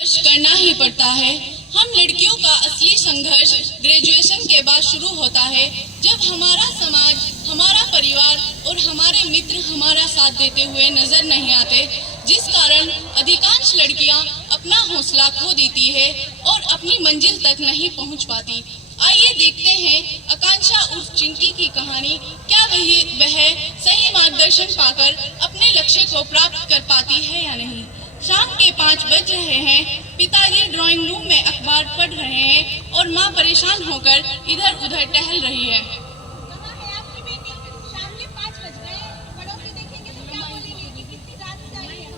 करना ही पड़ता है। हम लड़कियों का असली संघर्ष ग्रेजुएशन के बाद शुरू होता है, जब हमारा समाज, हमारा परिवार और हमारे मित्र हमारा साथ देते हुए नजर नहीं आते, जिस कारण अधिकांश लड़कियां अपना हौसला खो देती है और अपनी मंजिल तक नहीं पहुंच पाती। आइए देखते हैं आकांक्षा उर्फ चिंकी की कहानी। क्या वह सही मार्गदर्शन पाकर अपने लक्ष्य को प्राप्त कर पाती है या नहीं। शाम के 5 बज रहे हैं। पिताजी ड्राइंग रूम में अखबार पढ़ रहे हैं और माँ परेशान होकर इधर उधर टहल रही है। कहाँ है आपकी बेटी? शाम के 5 बज गए। पड़ोसी देखेंगे तो क्या बोलेंगे कि कितनी रात से आई है।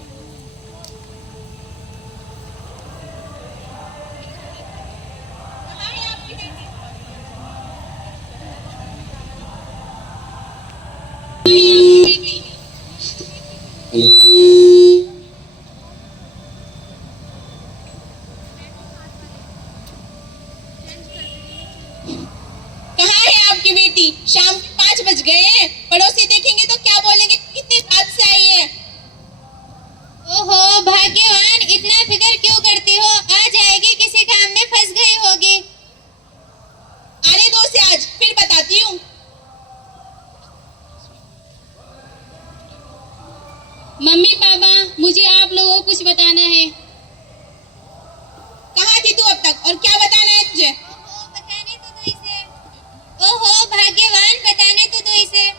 कहाँ है आपकी बेटी? कहाँ है आपकी बेटी? शाम के 5 बज गए हैं। पड़ोसी देखेंगे तो क्या बोलेंगे कितनी रात से आई है। ओहो भाग्यवान, इतना फिक्र क्यों करती हो? आ जाएगी, किसी काम में फंस गई होगी। आने दो उसे, आज फिर बताती हूँ। मम्मी पापा, मुझे आप लोगों को कुछ बताना है। कहाँ थी तू अब तक और क्या बताना है तुझे? ओहो भाग्यवान, बताने तो दो इसे।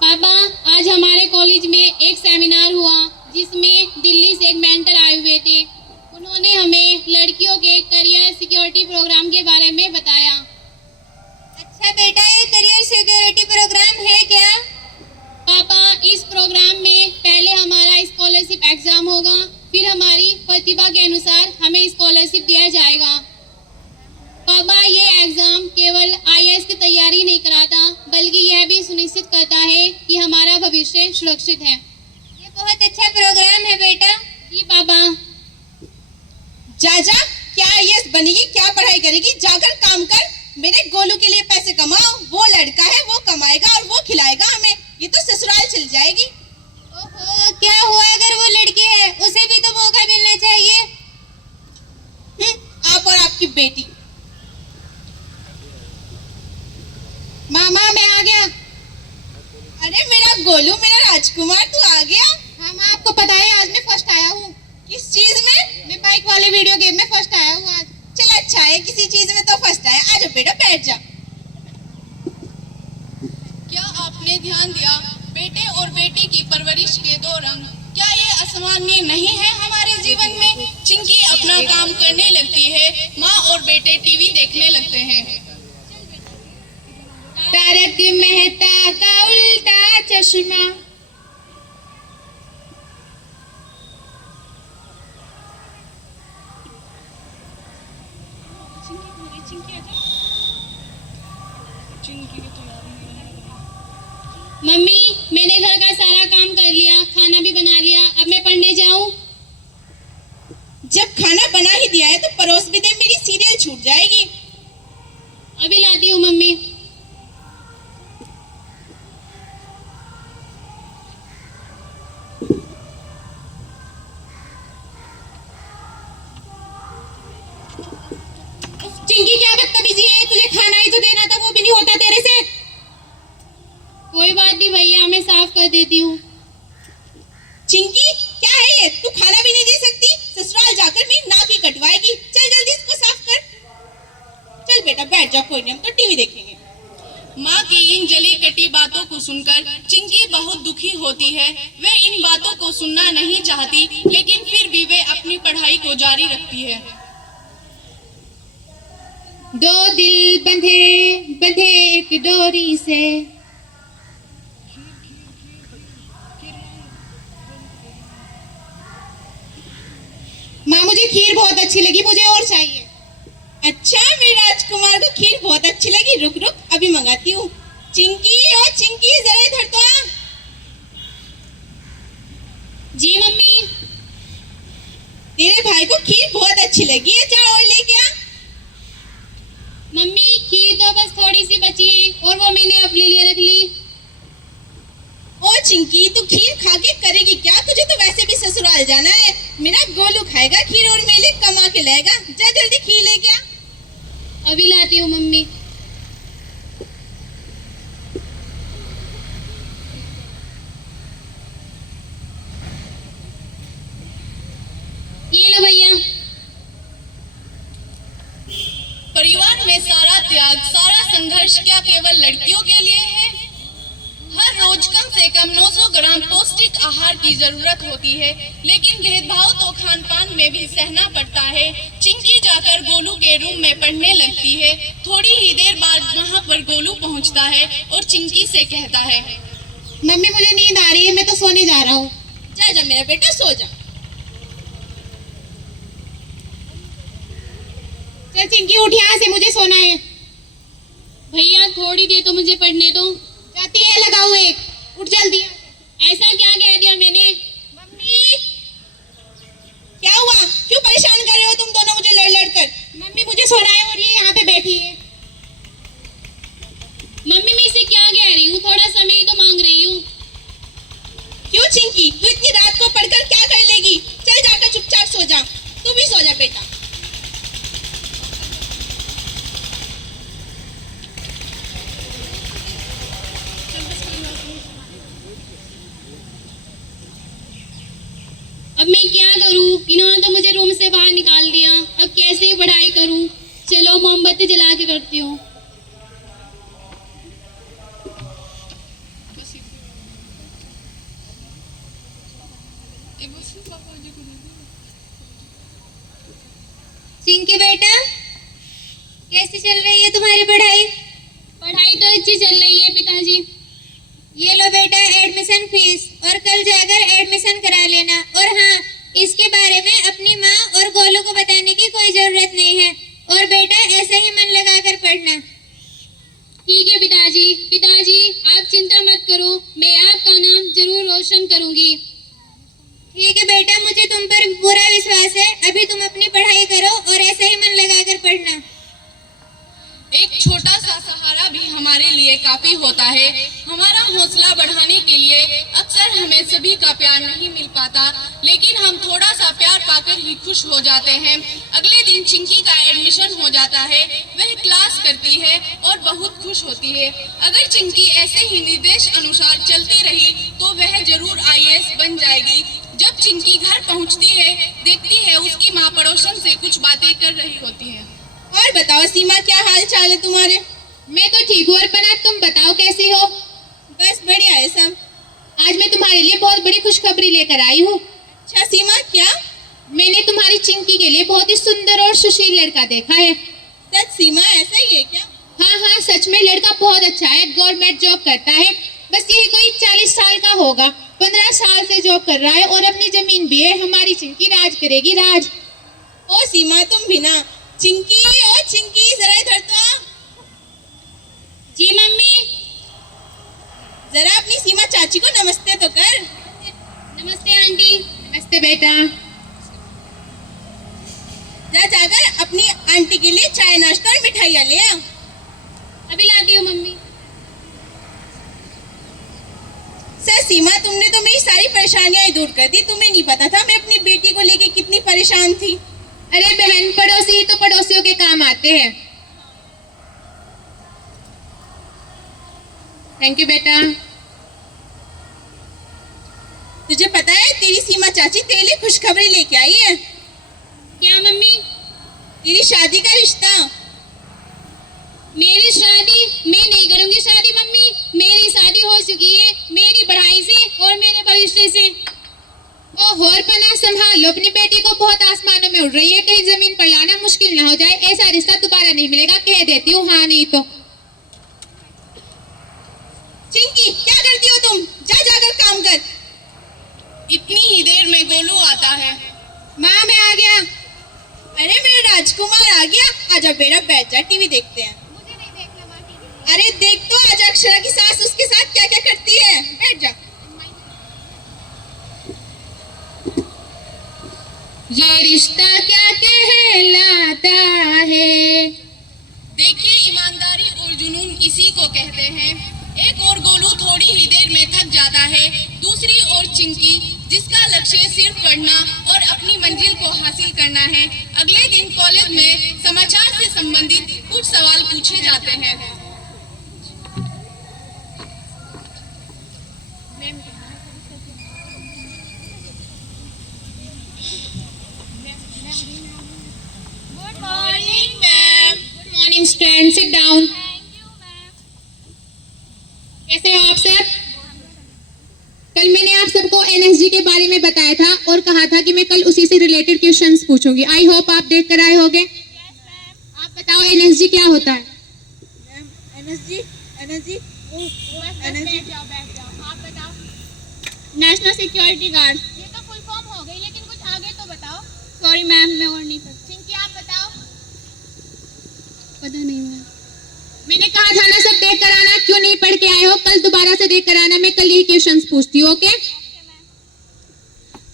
पापा, आज हमारे कॉलेज में एक सेमिनार हुआ जिसमें दिल्ली से एक मेंटर आए हुए थे। उन्होंने हमें लड़कियों के करियर सिक्योरिटी प्रोग्राम के बारे में बताया। अच्छा बेटा, ये करियर सिक्योरिटी प्रोग्राम है क्या? पापा, इस प्रोग्राम में पहले हमारा स्कॉलरशिप एग्जाम होगा, फिर हमारी प्रतिभा के अनुसार हमें स्कॉलरशिप दिया जाएगा। पापा, ये एग्जाम केवल आईएएस की तैयारी नहीं कराता, बल्कि यह भी सुनिश्चित करता है कि हमारा भविष्य सुरक्षित है। ये बहुत अच्छा प्रोग्राम है बेटा। जी पापा। जा जा, क्या आईएएस बनेगी, क्या पढ़ाई करेगी? जाकर काम कर, मेरे गोलू के लिए पैसे कमाओ। वो लड़का है, वो कमाएगा और वो खिलाएगा हमें। ये तो ससुराल चल जाएगी। ओहो, क्या हुआ अगर वो लड़की है? उसे भी तो मौका मिलना चाहिए। आप और आपकी बेटी। मामा, मैं आ गया। अरे मेरा गोलू, मेरा राजकुमार, तू आ गया? हाँ माँ, आपको पता है आज मैं फर्स्ट आया हूँ। किस चीज में? मैं बाइक वाले वीडियो गेम में फर्स्ट आया हूँ आज। चल अच्छा है, किसी चीज में तो फर्स्ट आया। आजा बेटा, बैठ जा। क्या आपने ध्यान दिया, बेटे और बेटी की परवरिश के 2 रंग, क्या ये असामान्य नहीं है हमारे जीवन में। चिंकी अपना काम करने लगती है, माँ और बेटे टीवी देखने लगते हैं। तारक मेहता का उल्टा चश्मा। मम्मी, मैंने घर का सारा काम कर लिया, खाना भी बना लिया, अब मैं पढ़ने जाऊं? जब खाना बना ही दिया है तो परोस भी दे, मेरी सीरियल छूट जाएगी। अभी लाती हूँ मम्मी। चिंकी, क्या बदतमीजी है? तुझे खाना ही तो देना था, वो भी नहीं होता तेरे से। कोई बात नहीं भैया, मैं साफ कर देती हूँ। चिंकी, क्या है ये? तू खाना भी नहीं दे सकती? ससुराल जाकर मेरी नाक ही कटवाएगी। चल जल्दी इसको साफ कर। चल बेटा बैठ जा, कोई नहीं, हम तो टीवी देखेंगे। माँ की इन जली कटी बातों को सुनकर चिंकी बहुत दुखी होती है। वे इन बातों को सुनना नहीं चाहती, लेकिन फिर भी वे अपनी पढ़ाई को जारी रखती है। 2 दिल बंधे बंधे एक डोरी से। माँ, मुझे खीर बहुत अच्छी लगी, मुझे और चाहिए। अच्छा, मेरे राजकुमार को खीर बहुत अच्छी लगी। रुक रुक, अभी मंगाती हूँ। चिंकी, ओ चिंकी, जरा इधर तो आ। जी मम्मी। तेरे भाई को खीर बहुत अच्छी लगी है, जा और लेके आ। मम्मी, खीर तो बस थोड़ी सी बची है और वो मैंने अपने लिए रख ली। ओ चिंकी, तू खीर खा के करेगी क्या? तुझे तो वैसे भी ससुराल जाना है। मेरा गोलू खाएगा खीर और मेले कमा के लाएगा। जा जल्दी खीर लेके आ। अभी लाती हूँ मम्मी। ये लो भैया। परिवार में सारा त्याग, सारा संघर्ष क्या केवल लड़कियों के लिए है? हर रोज कम से कम 900 ग्राम पौष्टिक आहार की जरूरत होती है, लेकिन भेदभाव तो खान पान में भी सहना पड़ता है। चिंकी जाकर गोलू के रूम में पढ़ने लगती है। थोड़ी ही देर बाद वहाँ पर गोलू पहुँचता है और चिंकी से कहता है, मम्मी मुझे नींद आ रही है, मैं तो सोने जा रहा हूँ। जा जा मेरा बेटा, सो जा। चल चिंकी उठ यहाँ से, मुझे सोना है। भैया थोड़ी देर तो मुझे पढ़ने दो। जाती है लगाओ एक, उठ जल्दी। ऐसा क्या कह दिया मैंने? मम्मी क्या हुआ? क्यों परेशान कर रहे हो तुम दोनों मुझे लड़ लड़ कर? मम्मी मुझे सोना है और ये यहाँ पे बैठी है। मम्मी मैं इसे क्या कह रही हूँ, थोड़ा समय ही तो मांग रही हूँ। क्यों चिंकी, तू इतनी रात को पढ़कर क्या कर लेगी? चल जाकर चुपचाप सो जा। तू भी सो जा बेटा। अब मैं क्या करूँ? इन्होंने तो मुझे रूम से बाहर निकाल दिया। अब कैसे पढ़ाई करूँ? चलो मोमबत्ती जला के करती हूँ। चिंकी बेटा कैसी चल रही है तुम्हारी पढ़ाई? पढ़ाई तो अच्छी चल रही है पिताजी। ये लो बेटा एडमिशन फीस, और कल जाकर एडमिशन करा लेना। और हाँ, इसके बारे में अपनी माँ और गोलू को बताने की कोई जरूरत नहीं है। और बेटा ऐसे ही मन लगाकर पढ़ना। ठीक है पिताजी। पिताजी आप चिंता मत करो, मैं आपका नाम जरूर रोशन करूंगी। ठीक है बेटा, मुझे तुम पर पूरा विश्वास है। अभी तुम अपनी पढ़ाई करो और ऐसे ही मन लगाकर पढ़ना। एक छोटा सा सहारा भी हमारे लिए काफी होता है। हमारा हौसला बढ़ाने के लिए अक्सर हमें सभी का प्यार नहीं मिल पाता, लेकिन हम थोड़ा सा प्यार पाकर ही खुश हो जाते हैं। अगले दिन चिंकी का एडमिशन हो जाता है। वह क्लास करती है और बहुत खुश होती है। अगर चिंकी ऐसे ही निर्देश अनुसार चलती रही तो वह जरूर IAS बन जाएगी। जब चिंकी घर पहुंचती है, देखती है उसकी माँ पड़ोसन से कुछ बातें कर रही होती है। और बताओ सीमा, क्या हाल चाल है तुम्हारे? मैं तो ठीक हूँ। अर्पणा तुम बताओ कैसी हो? बस बढ़िया है सब। आज मैं तुम्हारे लिए बहुत बड़ी खुशखबरी लेकर आई हूँ। अच्छा सीमा, क्या? मैंने तुम्हारी चिंकी के लिए बहुत ही सुंदर और सुशील लड़का देखा है। सच सीमा, ऐसा ही है क्या? हाँ हाँ सच में, लड़का बहुत अच्छा है, गवर्नमेंट जॉब करता है। बस यही कोई 40 साल का होगा। 15 साल से जॉब कर रहा है और अपनी जमीन भी है। हमारी चिंकी राज करेगी, राज। ओ सीमा तुम भी ना। चिंकी, ओ चिंकी जरा इधर तो आ। जी मम्मी। जरा अपनी सीमा चाची को नमस्ते तो कर। नमस्ते आंटी। नमस्ते बेटा। जा जाकर अपनी आंटी के लिए चाय नाश्ता और मिठाइयाँ ले आ। अभी लाती हूँ मम्मी। सर सीमा, तुमने तो मेरी सारी परेशानियां दूर कर दी। तुम्हें नहीं पता था मैं अपनी बेटी को लेके कितनी परेशान थी। अरे बहन, पड़ोसी ही तो पड़ोसियों के काम आते हैं। थैंक यू बेटा। तुझे पता है तेरी सीमा चाची तेरे लिए खुशखबरी लेके आई है। क्या मम्मी? तेरी शादी का रिश्ता। मेरी शादी? मैं नहीं करूंगी शादी मम्मी। मेरी शादी हो चुकी है मेरी पढ़ाई से और मेरे भविष्य से। ओहो अर्पणा, संभाल लो अपनी बेटी को, बहुत आसमानों में उड़ रही है। कहीं जमीन पर लाना मुश्किल ना हो जाए। ऐसा रिश्ता दोबारा नहीं मिलेगा, कह देती हूँ। हाँ नहीं तो। चिंकी क्या करती हो तुम? जा जाकर काम कर। इतनी ही देर में गोलू आता है। माँ मैं आ गया। अरे मेरा राजकुमार आ गया। आजा बेटा बैठ जा, टीवी देखते हैं। मुझे नहीं देखना माँ टीवी। अरे देख तो, आज अक्षरा की सास उसके साथ क्या क्या करती है। बैठ जा। ये रिश्ता क्या कहलाता है। देखिए, ईमानदारी और जुनून इसी को कहते हैं। एक और गोलू थोड़ी ही देर में थक जाता है। दूसरी ओर चिंकी जिसका लक्ष्य सिर्फ पढ़ना और अपनी मंजिल को हासिल करना है। अगले दिन कॉलेज में समाचार से संबंधित कुछ सवाल पूछे जाते हैं। Good morning ma'am. Good morning student, sit down. कैसे हो आप सब? कल मैंने आप सबको एनएसजी के बारे में बताया था और कहा था कि मैं कल उसी से रिलेटेड क्वेश्चंस पूछूंगी। आई होप आप देख कर आए होंगे। आप बताओ एनएसजी क्या होता है? एनर्जी एनर्जी आप बताओ। National security guard. ये तो फुल फॉर्म हो गई, लेकिन कुछ आगे तो बताओ। सॉरी मैम, मैं और नहीं पढ़ती। चिंकी आप बताओ। पता नहीं मैम। मैंने कहा था ना सब देख कर आना, क्यों नहीं पढ़ के आए हो? कल दोबारा से देख कर आना, मैं कल यही क्वेश्चंस पूछती हूँ। ओके?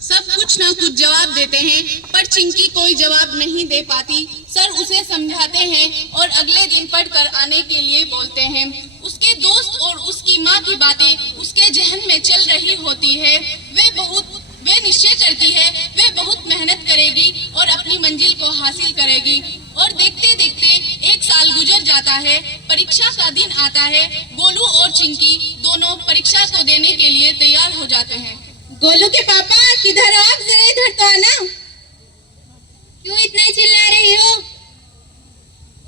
सब कुछ ना कुछ जवाब देते हैं, पर चिंकी कोई जवाब नहीं दे पाती। सर उसे समझाते हैं और अगले दिन पढ़कर आने के लिए बोलते हैं। उसके दोस्त और उसकी माँ की बातें उसके जहन में चल रही होती है। वे निश्चय करती है वे बहुत मेहनत करेगी और अपनी मंजिल को हासिल करेगी। और देखते देखते एक साल गुजर जाता है। परीक्षा का दिन आता है। गोलू और चिंकी दोनों परीक्षा को देने के लिए तैयार हो जाते हैं। गोलू के पापा किधर हो आप? जरा इधर तो आना। क्यों इतना चिल्ला रही हो?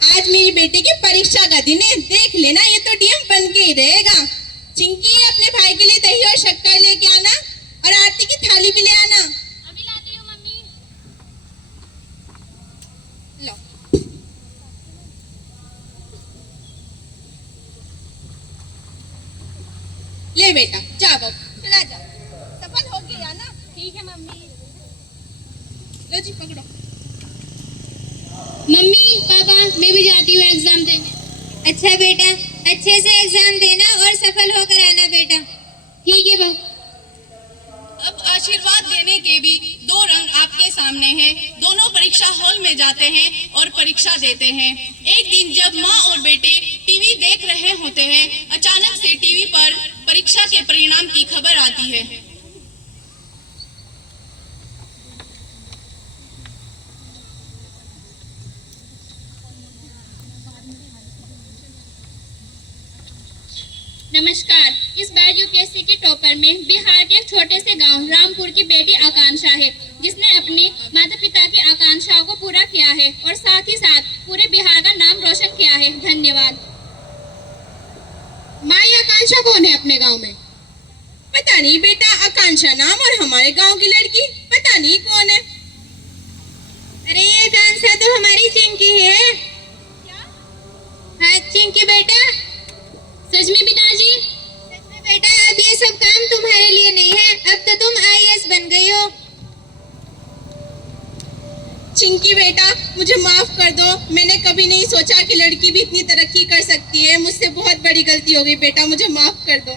आज मेरी बेटी की परीक्षा का दिन है, देख लेना ये तो डीएम बन के ही रहेगा। चिंकी अपने भाई के लिए दही और शक्कर लेके आना और आरती की थाली भी ले आना। अभी लाती हूँ मम्मी। लो। ले बेटा जा बाबू, चला जाओ। सफल हो गया ना? ठीक है मम्मी। लो जी पकड़ो। मम्मी पापा, मैं भी जाती हूँ एग्जाम देने। अच्छा बेटा, अच्छे से एग्जाम देना और सफल होकर आना बेटा। ठीक है बाबू। अब आशीर्वाद देने के भी दो रंग आपके सामने हैं। दोनों परीक्षा हॉल में जाते हैं और परीक्षा देते हैं। एक दिन जब माँ और बेटे टीवी देख रहे होते हैं, अचानक से टीवी पर परीक्षा के परिणाम की खबर आती है। नमस्कार। इस बार यूपीएससी के टॉपर में बिहार के एक छोटे से गांव रामपुर की बेटी आकांक्षा है, जिसने अपने माता पिता की आकांक्षाओं को पूरा किया है और साथ ही साथ पूरे बिहार का नाम रोशन किया है। धन्यवाद। माँ, ये आकांक्षा कौन है अपने गांव में? पता नहीं बेटा, आकांक्षा नाम और हमारे गांव की लड़की पता नहीं कौन है। अरे ये आकांक्षा तो हमारी चिंकी है। हाँ चिंकी बेटा। सच में पिताजी? सच में बेटा, अब ये सब काम तुम्हारे लिए नहीं है, अब तो तुम आईएएस बन गई हो। चिंकी बेटा मुझे माफ कर दो, मैंने कभी नहीं सोचा कि लड़की भी इतनी तरक्की कर सकती है। मुझसे बहुत बड़ी गलती हो गई बेटा, मुझे माफ कर दो।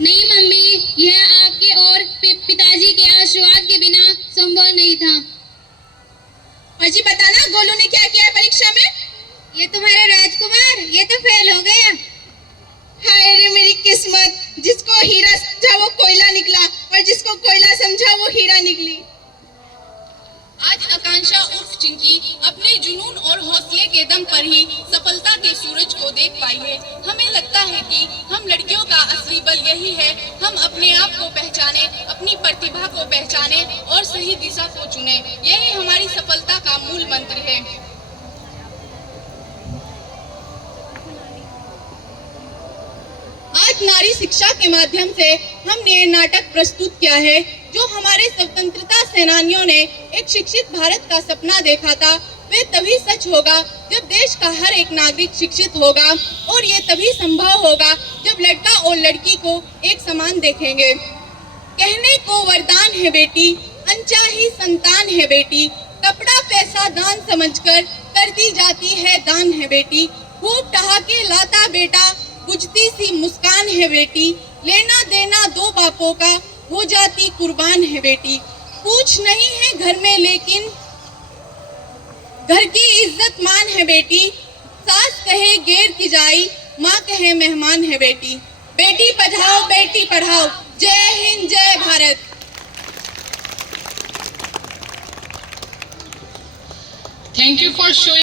नहीं मम्मी, यह आपके और पिताजी के आशीर्वाद के बिना संभव नहीं था। और जी बताना, गोलू ने क्या किया है परीक्षा में? ये तुम्हारा राजकुमार, ये तो फेल हो गया। हाय रे मेरी किस्मत, जिसको हीरा समझा वो कोयला निकला और जिसको कोयला समझा वो हीरा निकली। आज आकांक्षा उर्फ चिंकी अपने जुनून और हौसले के दम पर ही सफलता के सूरज को देख पाई है। हमें लगता है कि हम लड़कियों का असली बल यही है, हम अपने आप को पहचाने, अपनी प्रतिभा को पहचाने और सही दिशा को चुने। यही हमारी सफलता का मूल मंत्र है। आज नारी शिक्षा के माध्यम से हमने नाटक प्रस्तुत किया है, जो हमारे स्वतंत्रता सेनानियों ने एक शिक्षित भारत का सपना देखा था। वे तभी सच होगा जब देश का हर एक नागरिक शिक्षित होगा, और ये तभी संभव होगा जब लड़का और लड़की को एक समान देखेंगे। कहने को वरदान है बेटी, अनचाही संतान है बेटी, कपड़ा पैसा दान समझकर कर दी जाती है दान है बेटी, खूब ठहाके लाता बेटा, बुझती सी मुस्कान है बेटी, लेना देना दो बापों का हो जाती कुर्बान है बेटी। कुछ नहीं है घर में लेकिन घर की इज्जत मान है बेटी, सास कहे गैर की जाई, माँ कहे मेहमान है बेटी। बेटी बचाओ बेटी पढ़ाओ, जय हिंद, जय Bharat. Thank you for showing